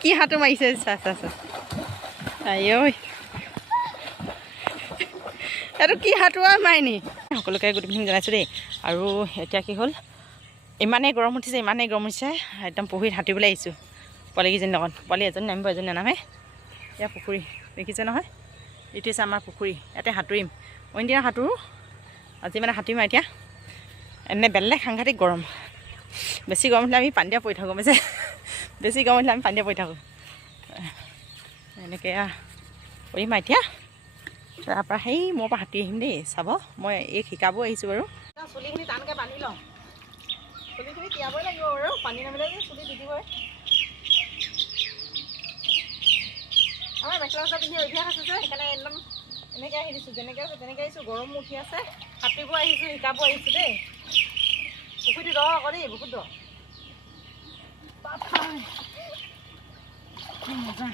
কি হাতটো মাৰিছে চা চা চা আই ঐ এইটো কি হাতোৱা মাৰিনি সকলোকে গুড ইভিনিং জনাইছোঁ দেই আৰু এতিয়া কি হ'ল ইমানেই গৰম উঠিছে একদম পুখুৰীত সাঁতুৰিবলৈ আহিছোঁ পোৱালিকেইজনীৰ লগত পোৱালি এজনী নামিব এজনী নানামে এয়া পুখুৰী দেখিছে নহয় এইটো হৈছে আমাৰ পুখুৰী ইয়াতে সাঁতুৰিম অইন দিনা সাঁতোৰোঁ আজি মানে সাঁতুৰিম আৰু এতিয়া এনে বেলেগ সাংঘাতিক গৰম বেছি গৰম উঠিলে আমি পানী দিয়া পৰি থাকোঁ বেছি গৰম উঠিলে আমি পানী দিয়া পৰি থাকোঁ এনেকৈ কৰিম এতিয়া তাৰপৰা সেই মোৰ পৰা সাঁতুৰি আহিম দেই চাব মই এই শিকাব আহিছোঁ বাৰু চুলিখিনি টানকৈ বান্ধি লওঁ চুলিখিনি তিয়াবই লাগিব বাৰু পানী নামিলে যে চুলি তিতিবই আমাৰ মেখেলা চাদৰ পিন্ধি অভ্যাস আছে যে সেইকাৰণে একদম এনেকৈ আহি দিছোঁ যেনেকৈ আছে তেনেকৈ আহিছোঁ গৰমো উঠি আছে সাঁতুৰিব আহিছোঁ শিকাব আহিছোঁ দেই পুখুৰীটো দ আকৌ দেই বহুত দ মজা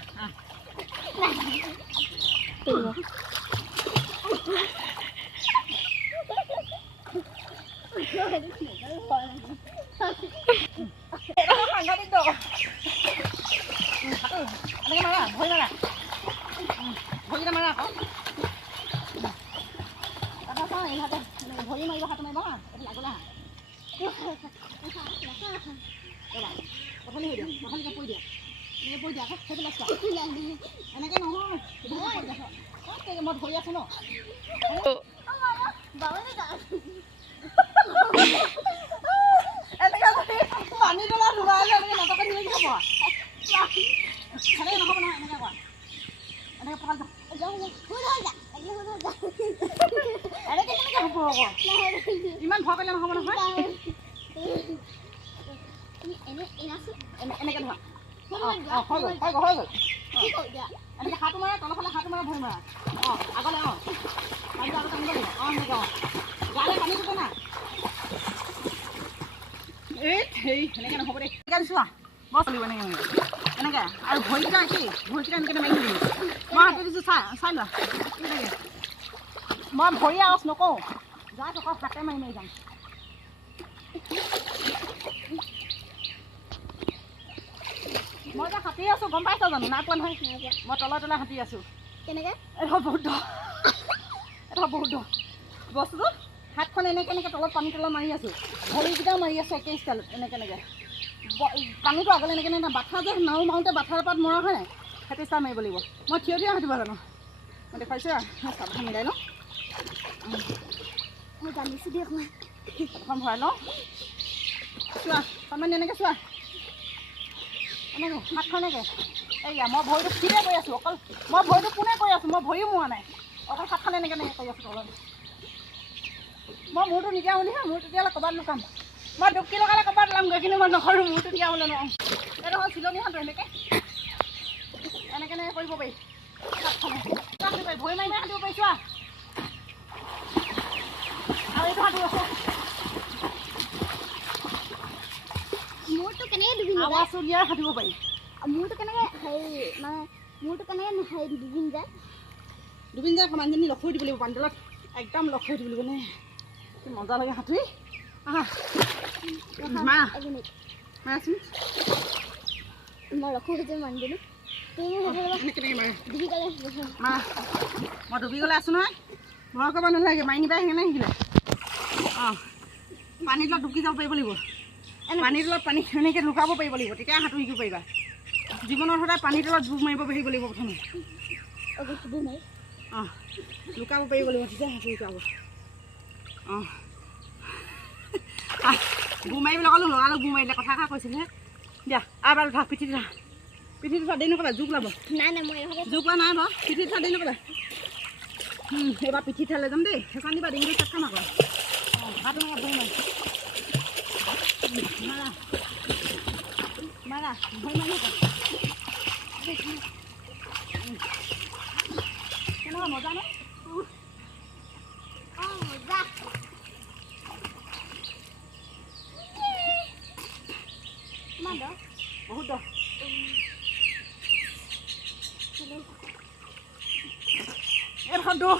সাংঘাতিক দ এনেকৈ মাৰা ভৰি মাৰা ভৰিকেইটা মাৰা আকৌ তাৰপৰা ইহঁতে ভৰি মাৰিব হাত মাৰিব হা এইটো লাগলে হা প্ৰথমে হৈ দিয়া প্ৰথমকৈ পৰি দিয়া এনেকৈ পৰি দিয়া আকৌ সেইবিলাক চোৱা এনেকৈ নহয় মই ধৰি আছোঁ ন এনেকৈ পানী পেলাই ধুৱাই এনেকৈ নাটকে ধুই কি হ'ব সেনেকৈ নহ'ব নহয় এনেকৈ কোৱা এনেকৈ পকাল এনেকৈ কেনেকৈ হ'ব আকৌ ইমান ভয় কৰিলে নহ'ব নহয় এনেকৈ ধৰা হৈ গ'ল এনেকৈ হাতো মাৰা তলফালে হাতো মাৰা ভৰি মাৰা আগলৈ পানীটো আগত টানিব লাগিব সেনেকৈ গালে পানী দিব না এই হেৰি সেনেকৈ নহ'ব দেই চোৱা বৰ চলিব এনেকৈ আৰু ভৰিকেইটা একেই ভৰিকেইটা এনেকৈ মাৰি দিম মই হাতত দিছোঁ চাই লোৱা মই ভৰি আৱাজ নকওঁ যাই টকা হাতে মাৰি যাম মই এতিয়া সাঁতুৰি আছোঁ গম পাইছ জানো নাই পোৱা নহয় মই তলে তলে সাঁতুৰি আছোঁ কেনেকৈ এইটো বহুত বহুত বস্তুটো হাতখন এনেকৈ তলত পানী তলত মাৰি আছোঁ ভৰিকেইটাও মাৰি আছোঁ একে ষ্টাইলত এনেকৈ পানীটো আগলৈ এনেকৈ বাঠা যে নাও মাৰোঁতে বাঠাৰ পাত মৰা হয় নাই সেইটো ষ্টাইল মাৰিব লাগিব মই থিয় সাঁতুৰিব জানো মই দেখুৱাইছোঁ চাদখন মিলাই লওঁ মই জানিছোঁ দিয়ক মই এখন ভৰাই লওঁ চোৱা তাৰমানে এনেকৈ চোৱা এনেকৈ হাতখন এনেকৈ এয়া মই ভৰিটো ফিৰে কৰি আছোঁ অকল মই ভৰিটো পোনে কৰি আছোঁ মই ভৰিও মোৱা নাই অকল হাতখন এনেকৈ কৰি আছোঁ তলত মই মূৰটো নিদিয়াওঁ বুলিহে মোৰ তেতিয়াহ'লে ক'ৰবাত লুকাম মই ডুবকি লগালে ক'ৰবাত ওলামগৈ কিন্তু মই নকৰোঁ মূৰটো দিয়াবলৈ নোৱাৰোঁ এইটো হ'ল চিলনী সাঁতোৰ এনেকৈ কৰিব পাৰি হাতখনে ভৰি মাৰি মাৰি সাঁতুৰিব পাৰি চোৱা আৰু এইটো সাঁতুৰিব আছে মূৰটো কেনেকৈ ডুবিন আৱাজ উলিয়াই সাঁতুৰিব পাৰি মূৰটো কেনেকৈ হেৰি মানে মূৰটো কেনেকৈ হেৰি ডুবিন যায় মানুহজনী লখৰি দিব লাগিব পানীতলত একদম লখৰি দিব লাগিব নে কি মজা লাগে সাঁতুৰি মাৰাচোন মই ৰখো যে মানুহজনী মই ডুবি গ'লে আছোঁ নহয় ভয় কৰিব নালাগে মাৰি নিবাই সেইকাৰণে শিকিলে পানীৰ তলত ডুবকি যাব পাৰিব লাগিব পানীৰ তলত পানী সেনেকৈ লুকাব পাৰিব লাগিব তেতিয়া সাঁতুৰি শিকিব পাৰিবা জীৱনত সদায় পানীৰ তলত ডুব মাৰিব পাৰিব লাগিব প্ৰথমে লুকাব পাৰিব লাগিব তেতিয়া সাঁতুৰি শিকাব গু মাৰিবলৈ ক'লোঁ লগালোঁ গু মাৰিলে কথা এষাৰ কৈছিলে দিয়া বাৰু উঠা পিঠিত উঠা দেৰি নকবা জোক ওলাব নাই মই জোক ওলা নাই বাৰু পিঠিত উঠা দেৰি নকবা এইবাৰ পিঠিত ঠালে যাম দেই সেইখন দিবা ডিঙিটো চেক খাম আকৌ হাত এনেকৈ ভৰি মাৰা ভৰি মাৰি কেনেকুৱা মজা নে মজা বহুত দ এইখন দৌ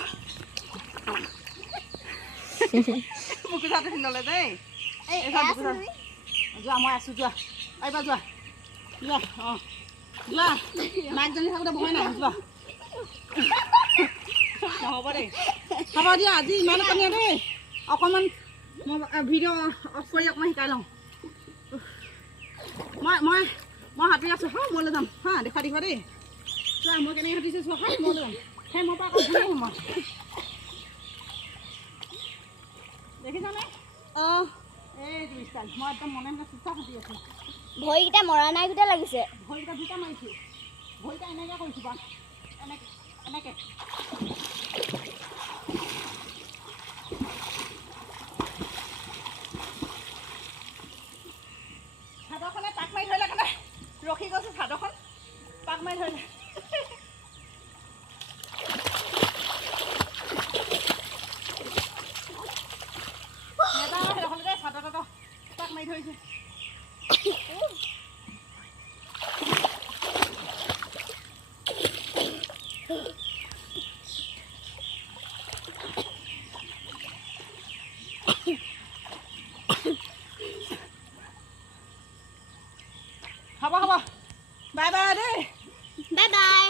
মুকুতাটো নলে দেই যোৱা মই আছোঁ যোৱা পাৰিবা যোৱা যোৱা যোৱা মাকজনী থাকোঁতে বহাই নাই যোৱা নহ'ব দেই হ'ব দিয়া আজি ইমান পানীয়া দেই অকণমান মই ভিডিঅ' অফ কৰি অকণমান শিকাই লওঁ মই সাঁতুৰি আছোঁ হা মই লৈ যাম হা দেখুৱাই দিবা দেই চোৱা মই কেনেকৈ সাঁতুৰিছোঁ চোৱা হা মই লৈ যাম সেই মোৰ পৰা আকৌ ঘূৰি আহিম মই দেখিছানে অঁ এইটো ষ্টাইল মই একদম মনে মনে চুচা সাঁতুৰি আছোঁ ভৰিকেইটা মৰা নাই গোটেই লাগিছে ভৰিকেইটা দুটা মাৰিছোঁ ভৰিকেইটা এনেকৈ কৰিছোঁ বা এনেকৈ এনেকৈ চাদৰখনে পাক মাৰি ধৰিলে কাৰণে ৰখি গৈছোঁ চাদৰখন পাক মাৰি ধৰিলে চাদৰ পাক মাৰি ধৰিছে হ'ব বাই বাই দেই বাই বাই